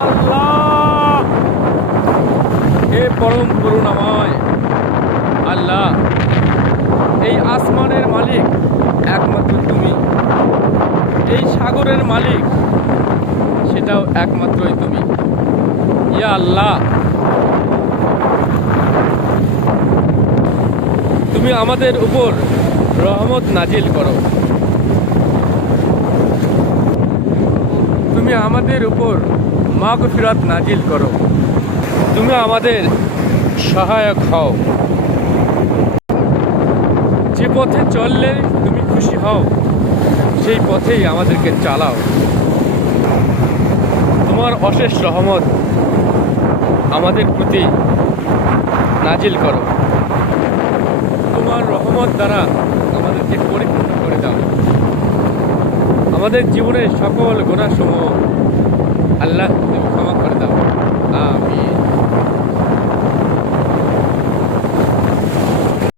আল্লাহ, হে পরম করুণাময় আল্লাহ, এই আসমানের মালিক একমাত্র তুমি, এই সাগরের মালিক সেটাও একমাত্রই তুমি। ইয়া আল্লাহ, তুমি আমাদের উপর রহমত নাজিল করো, তুমি আমাদের উপর মাগফিরাত নাজিল করো, তুমি আমাদের সহায়ক হও। যে পথে চললে তুমি খুশি হও সেই পথেই আমাদেরকে চালাও। তোমার অশেষ রহমত আমাদের প্রতি নাজিল করো, তোমার রহমত দ্বারা আমাদেরকে পরিপূর্ণ করে দাও। আমাদের জীবনের সকল গুনাহসমূহ আল্লাহ তুমি ক্ষমা করে দাও।